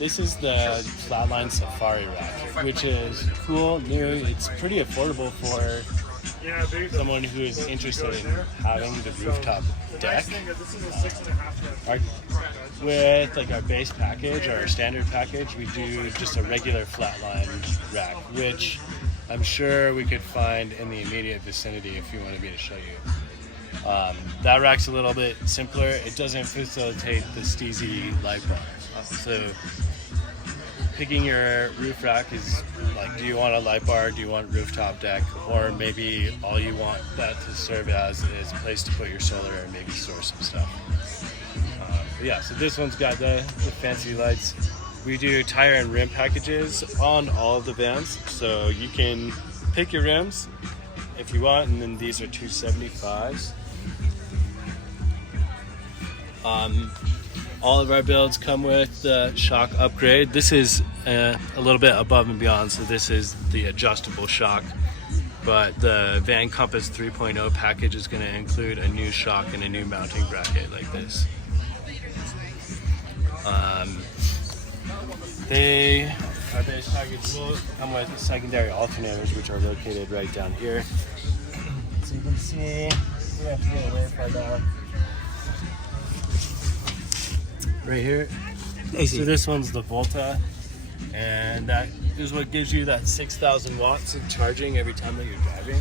This is the Flatline Safari rack, which is cool, new. It's pretty affordable for someone who is interested in having the rooftop deck. With like our base package or our standard package, we do just a regular Flatline rack, which I'm sure we could find in the immediate vicinity if you wanted me to show you. That rack's a little bit simpler. It doesn't facilitate the steezy light bar. So picking your roof rack is like, do you want a light bar, do you want rooftop deck, or maybe all you want that to serve as is a place to put your solar or maybe store some stuff. Yeah, so this one's got the fancy lights. We do tire and rim packages on all of the vans, so you can pick your rims if you want, and then these are 275s. All of our builds come with the shock upgrade. This is a little bit above and beyond, so this is the adjustable shock, but the Van Compass 3.0 package is going to include a new shock and a new mounting bracket like this. Our base package will come with secondary alternators, which are located right down here. So you can see, we have to get away from that. Right here. So this one's the Volta, and that is what gives you that 6,000 watts of charging every time that you're driving.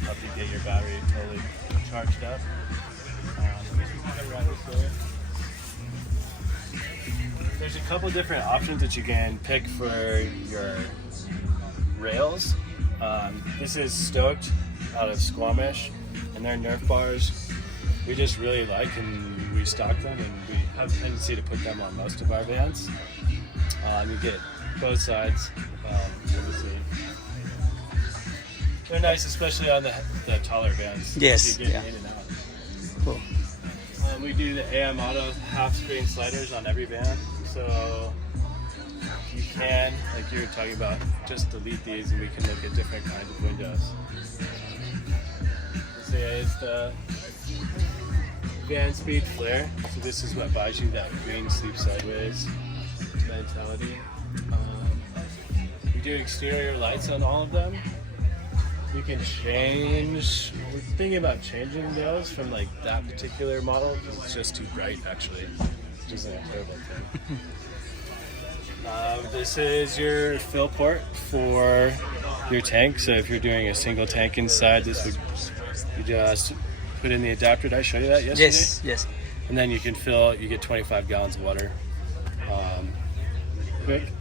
Help you get your battery totally charged up. There's a couple different options that you can pick for your rails. This is Stoked out of Squamish, and their Nerf bars we just really like, and we stock them, and we have a tendency to put them on most of our vans. You get both sides. Obviously, they're nice, especially on the taller vans. Yes. You get in and out. Cool. We do the AM Auto half screen sliders on every van, so you can, like you were talking about, just delete these and we can look at different kinds of windows. This is the Van Speed Flare, so this is what buys you that green sleep sideways mentality. We do exterior lights on all of them. You can change, we're thinking about changing those from like that particular model because it's just too bright actually, which isn't a terrible thing. This is your fill port for your tank, so if you're doing a single tank inside, this would, you just put in the adapter. Did I show you that yesterday? Yes. And then you can fill, you get 25 gallons of water. Quick.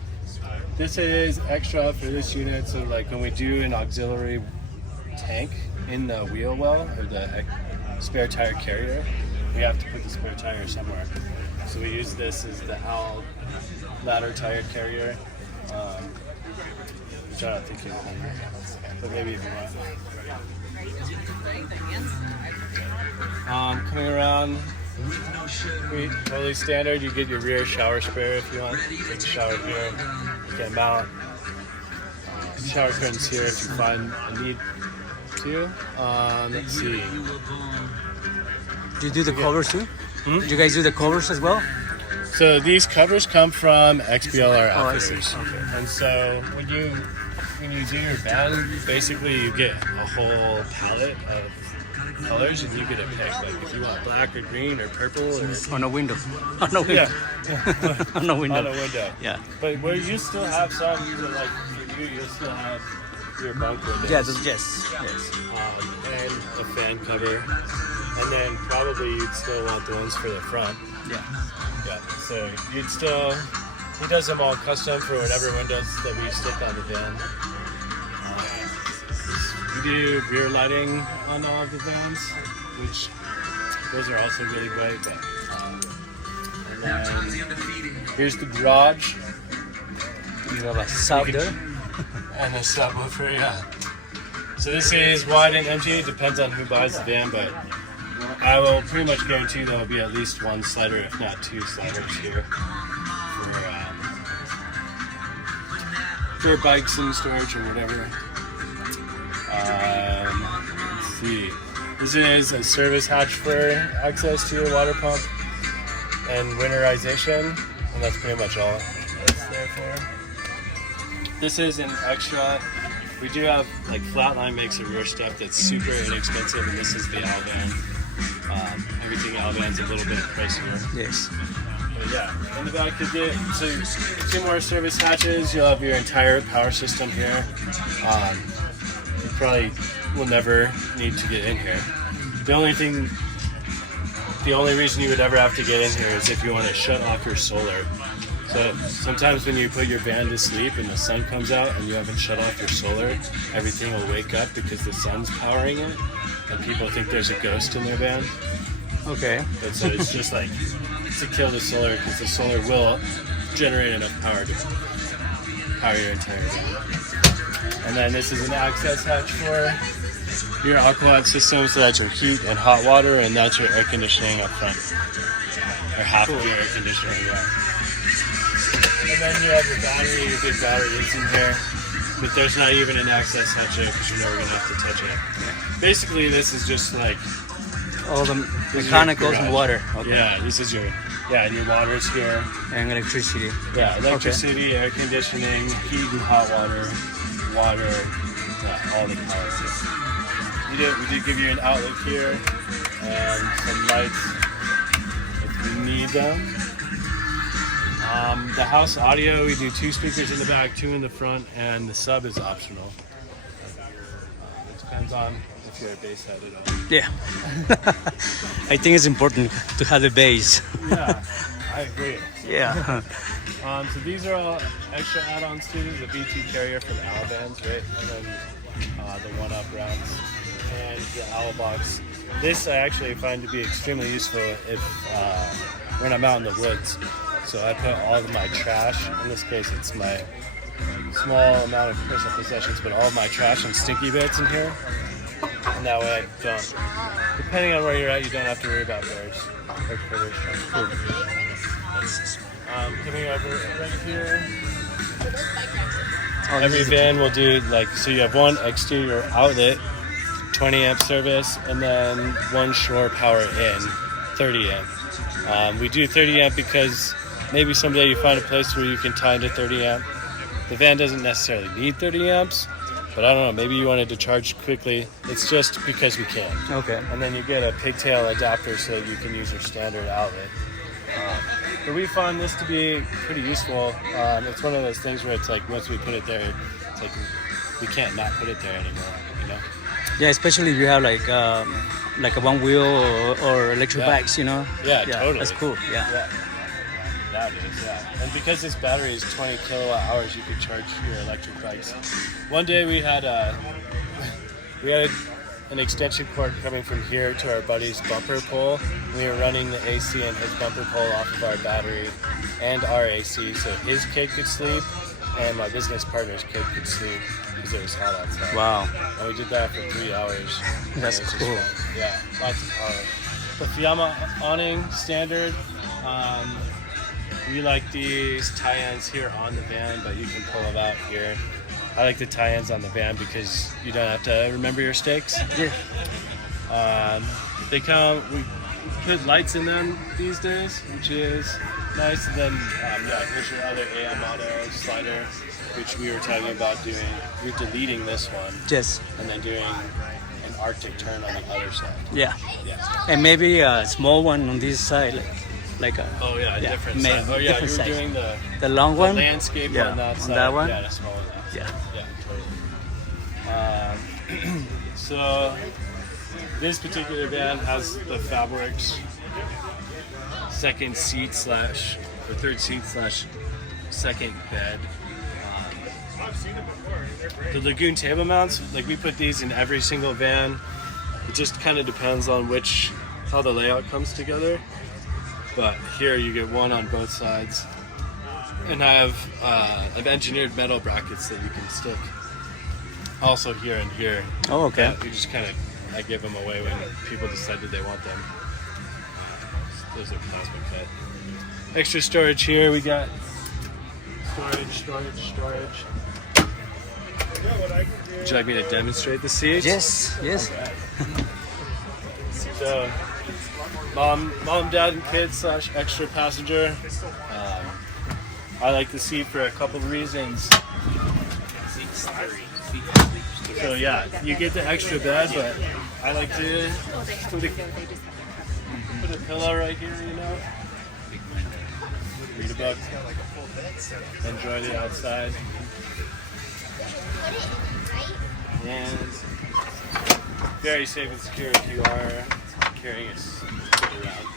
This is extra for this unit, so like when we do an auxiliary tank in the wheel well or the spare tire carrier, we have to put the spare tire somewhere. So we use this as the Al ladder tire carrier, which I don't think you want, but maybe if you want. Coming around, totally standard. You get your rear shower sprayer if you want. Take a shower here. You can mount shower curtains here if you find a need to. Let's see. Do you do the covers too? Do you guys do the covers as well? So these covers come from XBLR I Outfitters. see. Okay. And so when you do your van, basically you get a whole palette of colors and you get a pick. Like if you want black or green or purple or On a window. On a window. yeah. On a window. On a window. Yeah. But where you still have some, like for you, you'll still have your bunk windows. Yes. And a fan cover. And then probably you'd still want the ones for the front. Yeah. Yeah. So you'd still, he does them all custom for whatever windows that we stick on the van. We do rear lighting on all of the vans, which those are also really great. But, and then here's the garage. You have a sub there. And a subwoofer, yeah. So this is wide and empty. It depends on who buys the van, but I will pretty much guarantee there will be at least one slider, if not two sliders here for bikes and storage or whatever. Let's see. This is a service hatch for access to your water pump and winterization, and that's pretty much all. that's there for. This is an extra. We do have, like, Flatline makes a rear step that's super inexpensive, and this is the Alvan. Everything Alvan's a little bit pricier. Yes. But yeah, in the back you get two more service hatches. You'll have your entire power system here. You probably will never need to get in here. The only reason you would ever have to get in here is if you want to shut off your solar. So sometimes when you put your van to sleep and the sun comes out and you haven't shut off your solar, everything will wake up because the sun's powering it, and people think there's a ghost in their van. Okay. But so it's just like to kill the solar, because the solar will generate enough power to power your entire van. And then this is an access hatch for your aqua system, so that's your heat and hot water, and that's your air conditioning up front, or half of your air conditioning. Yeah. And then you have your battery. Your big battery is in here, but there's not even an access hatch there because you're never gonna have to touch it. Yeah. Basically, this is just like all the mechanicals and water. Okay. Yeah, this is your and your water's here. And electricity. Yeah, electricity, air conditioning, heat and hot water, all the power. We did give you an outlet here and some lights if you need them. The house audio, we do 2 speakers in the back, 2 in the front, and the sub is optional. It depends on if you're a bass head at all. Yeah. I think it's important to have the bass. Yeah, I agree. Yeah. So these are all extra add-ons to these. The BT carrier for the Alvans, right? And then the one-up rounds and the owl box. This I actually find to be extremely useful if when I'm out in the woods. So I put all of my trash, in this case it's my small amount of personal possessions, but all of my trash and stinky bits in here. And that way I don't, depending on where you're at, you don't have to worry about bears or critters. Coming over right here. Every van will do so you have one exterior outlet, 20 amp service, and then one shore power in, 30 amp. We do 30 amp because maybe someday you find a place where you can tie into 30 amp. The van doesn't necessarily need 30 amps, but I don't know, maybe you wanted to charge quickly. It's just because we can. Okay. And then you get a pigtail adapter so that you can use your standard outlet. But we found this to be pretty useful. It's one of those things where it's like once we put it there, it's like we can't not put it there anymore, you know? Yeah, especially if you have like a one wheel or electric bikes, you know? Yeah, totally. That's cool. Yeah. That is, yeah. And because this battery is 20 kilowatt hours, you could charge your electric bikes. One day we had an extension cord coming from here to our buddy's bumper pole. We were running the AC and his bumper pole off of our battery and our AC, so his kid could sleep and my business partner's kid could sleep because it was hot outside. Wow. And we did that for 3 hours. That's cool. Yeah, lots of power. The Fiamma awning, standard. We like these tie-ins here on the van, but you can pull them out here. I like the tie-ins on the van because you don't have to remember your stakes. Yeah. We put lights in them these days, which is nice. And then, here's your other AM auto slider, which we were talking about doing. We're deleting this one. Yes. And then doing an Arctic turn on the other side. Yeah. Yeah. And maybe a small one on this side, like a. Different side. Oh yeah, different you're size. doing the long one. Landscape Yeah, on that on side. that one? Yeah, the small one. Yeah. Yeah, totally. So this particular van has the Fabrics second seat or third seat / second bed. The Lagoon table mounts, like we put these in every single van. It just kind of depends on how the layout comes together. But here you get one on both sides. And I've engineered metal brackets that you can stick also here and here. Oh, okay. We just I give them away when people decide that they want them. Those are plastic cut. Extra storage here, we got storage. Would you like me to demonstrate the seats? Yes. Okay. So, mom, dad, and kids / extra passenger. I like the seat for a couple of reasons. So yeah, you get the extra bed, but I like to put a pillow right here, you know. Read a book. Enjoy the outside. And very safe and secure if you are carrying a stick around.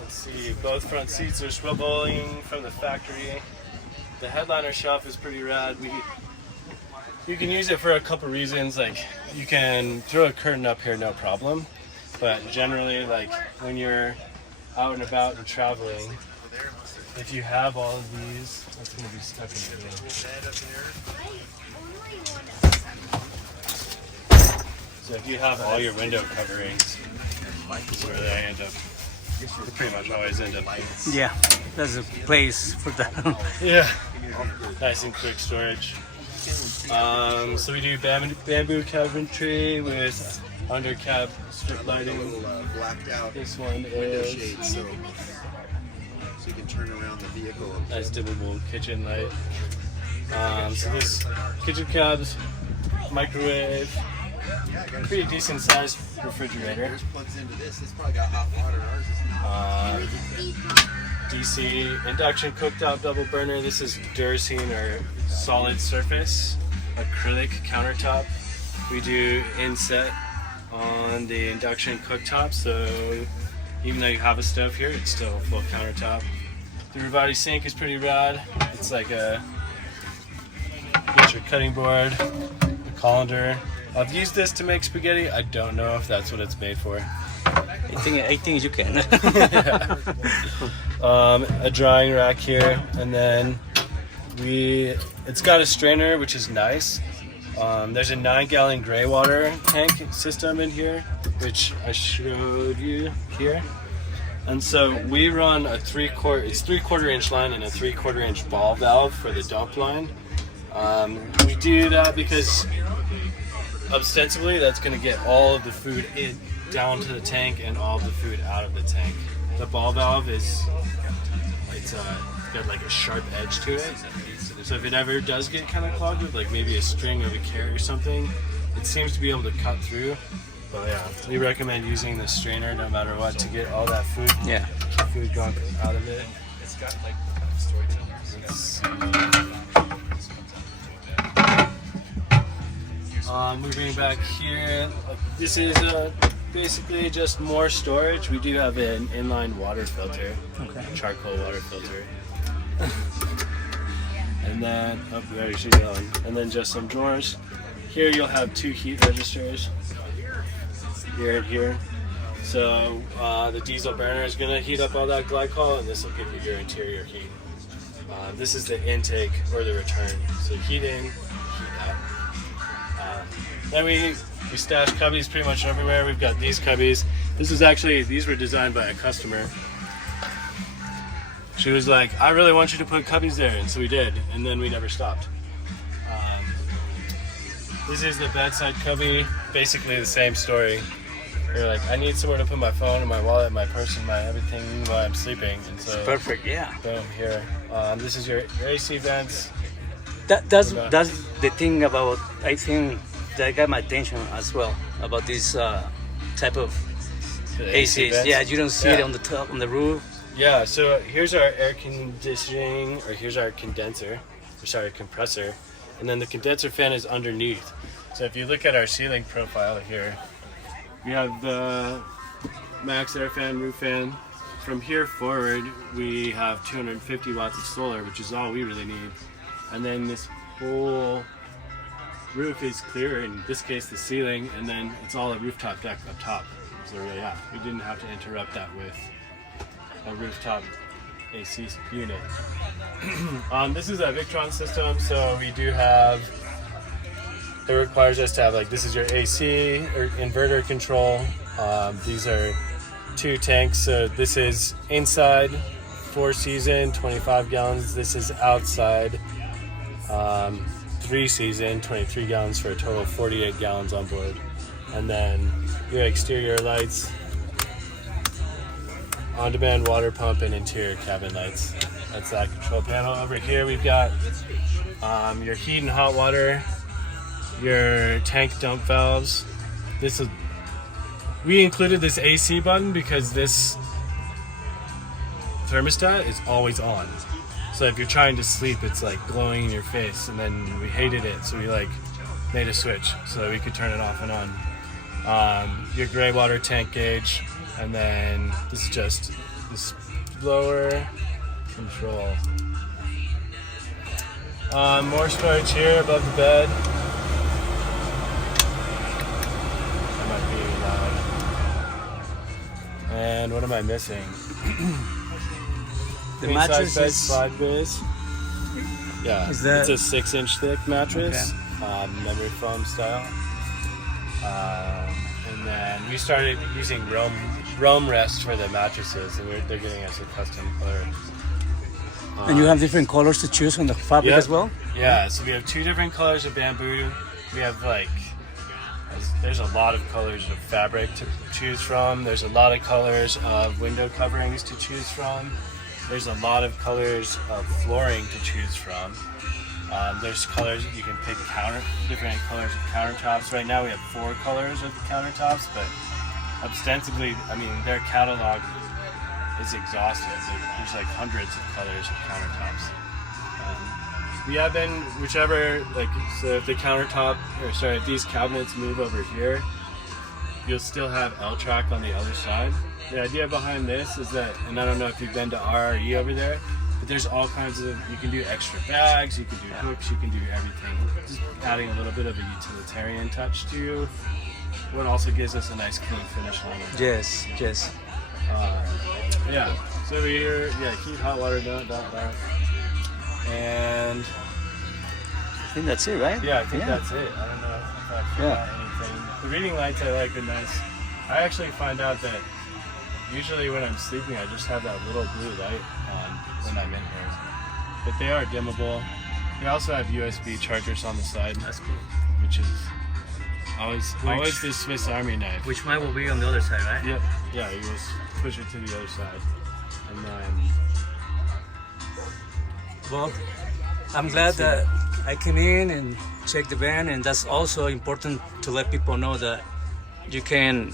Let's see, both front seats are swiveling from the factory. The headliner shelf is pretty rad. You can use it for a couple reasons. Like, you can throw a curtain up here, no problem. But generally, like when you're out and about and traveling, if you have all of these, that's going to be stuck in the middle. So if you have all your window coverings, that's where they end up. They pretty much always end up. Yeah, that's a place for that. Yeah, nice and quick storage. So we do bamboo cabinetry with under cab strip lighting. Blacked out This one window is shades, so you can turn around the vehicle. nice dimmable kitchen light. So this kitchen cabs, microwave, pretty decent sized refrigerator. Yours plugs into this. It's probably got hot water. Ours is not. DC induction cooktop double burner. This is Duracine or solid surface acrylic countertop. We do inset on the induction cooktop, so even though you have a stove here, it's still a full countertop. The Rivati sink is pretty rad. It's like a get your cutting board, a colander. I've used this to make spaghetti. I don't know if that's what it's made for. I think you can. A drying rack here, and then it's got a strainer, which is nice. There's a 9-gallon gray water tank system in here, which I showed you here. And so we run a 3/4 inch line and a 3/4 inch ball valve for the dump line. We do that because ostensibly that's going to get all of the food down to the tank and all of the food out of the tank. The ball valve it's got like a sharp edge to it. So if it ever does get kind of clogged with like maybe a string of a carrot or something, it seems to be able to cut through. But yeah, we recommend using the strainer no matter what to get all that food gunk out of it. It's got like moving back here, this is basically just more storage. We do have an inline water filter, charcoal water filter. And then, we already should go on. And then just some drawers. Here you'll have 2 heat registers, here and here. So the diesel burner is going to heat up all that glycol, and this will give you your interior heat. This is the intake or the return. So heat in, heat out. Then we stash cubbies pretty much everywhere. We've got these cubbies. These were designed by a customer. She was like, I really want you to put cubbies there, and so we did, and then we never stopped. This is the bedside cubby, basically the same story. You're like, I need somewhere to put my phone and my wallet, my purse, and my everything while I'm sleeping, and so Perfect, yeah. boom, here. This is your AC vents. That's the thing about, I think that got my attention as well, about this type of The AC ACs. vents. Yeah, you don't see it Yeah. on the top, on the roof. Yeah, so here's our air conditioning, or here's our compressor, and then the condenser fan is underneath. So if you look at our ceiling profile here, we have the max air fan, roof fan. From here forward, we have 250 watts of solar, which is all we really need. And then this whole roof is clear, in this case the ceiling, and then it's all a rooftop deck up top. So yeah, we didn't have to interrupt that with a rooftop AC unit. This is a Victron system, so we do have, it requires us to have like, this is your AC or inverter control. These are 2 tanks, so this is inside 4 season, 25 gallons. This is outside 3 season, 23 gallons for a total of 48 gallons on board. And then your exterior lights on-demand water pump and interior cabin lights. That's that control panel. Over here we've got your heat and hot water, your tank dump valves. We included this AC button because this thermostat is always on. So if you're trying to sleep, it's like glowing in your face, and then we hated it, so we like made a switch so that we could turn it off and on. Your gray water tank gauge, and then this is just this blower control. More storage here above the bed. That might be loud. And what am I missing? The Queen mattress size bed, is slide base. Yeah, Is that- it's a 6-inch thick mattress, memory foam style. And then we started using Rome rest for the mattresses, and they're getting us a custom color. and you have different colors to choose on the fabric Yep. as well. Yeah, so we have 2 different colors of bamboo. We have there's a lot of colors of fabric to choose from. There's a lot of colors of window coverings to choose from. There's a lot of colors of flooring to choose from. There's colors you can pick different colors of countertops. Right now we have 4 colors of countertops, but ostensibly, I mean, their catalog is exhaustive. There's like hundreds of colors of countertops. We have been so if the if these cabinets move over here, you'll still have L-track on the other side. The idea behind this is that, and I don't know if you've been to RRE over there, but there's all kinds of, you can do extra bags, you can do hooks, you can do everything. Just adding a little bit of a utilitarian touch to what also gives us a nice clean finish on it. Yes. Yeah, so over here, heat, hot water, that. And I think that's it, right? yeah, I think that's it. I don't know if I forgot anything. The reading lights I like are nice. I actually find out that usually when I'm sleeping, I just have that little blue light on when I'm in here. But they are dimmable. They also have USB chargers on the side. That's cool. Which is always the Swiss Army knife. Which mine will be on the other side, right? Yep. Yeah, you just push it to the other side. And then Well, I'm glad that I came in and checked the van, and that's also important to let people know that you can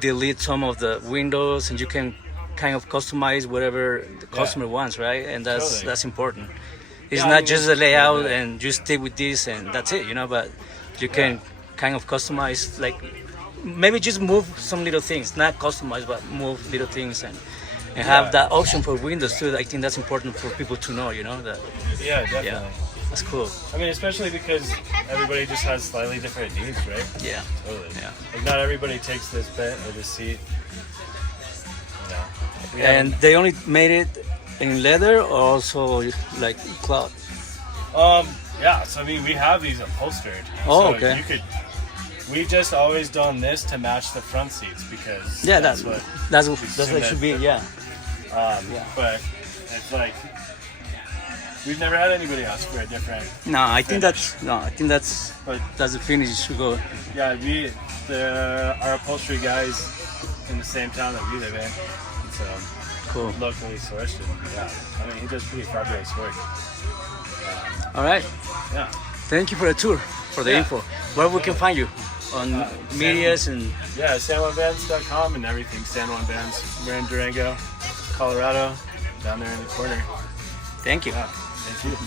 delete some of the windows and you can kind of customize whatever the customer wants, right? And Totally. that's important. It's Yeah, I not mean, just the layout and you stick with this and that's it, but you can kind of customize, like maybe just move some little things, not customize, but move little things and have that option for windows too. I think that's important for people to know, that. yeah, definitely. Yeah, that's cool. I mean, especially because everybody just has slightly different needs, right? Yeah. Totally. Yeah. Like not everybody takes this bed or this seat. We And they only made it in leather or also like cloth? yeah. So I mean, we have these upholstered. Oh, so okay. We've just always done this to match the front seats because Yeah, that's what. what it should be. Yeah. But it's like we've never had anybody ask for a different. No, I think finish. that's But that's the finish. It should go. yeah, our upholstery guys in the same town that we live in. It's Cool. locally sourced. And, yeah, I mean he does pretty fabulous work. All right. Yeah. Thank you for the tour, for the Yeah. info. Where we can find you on medias and Yeah, SanJuanVans.com and everything. San Juan Vans. We're in Durango, Colorado, down there in the corner. thank you. Yeah, thank you.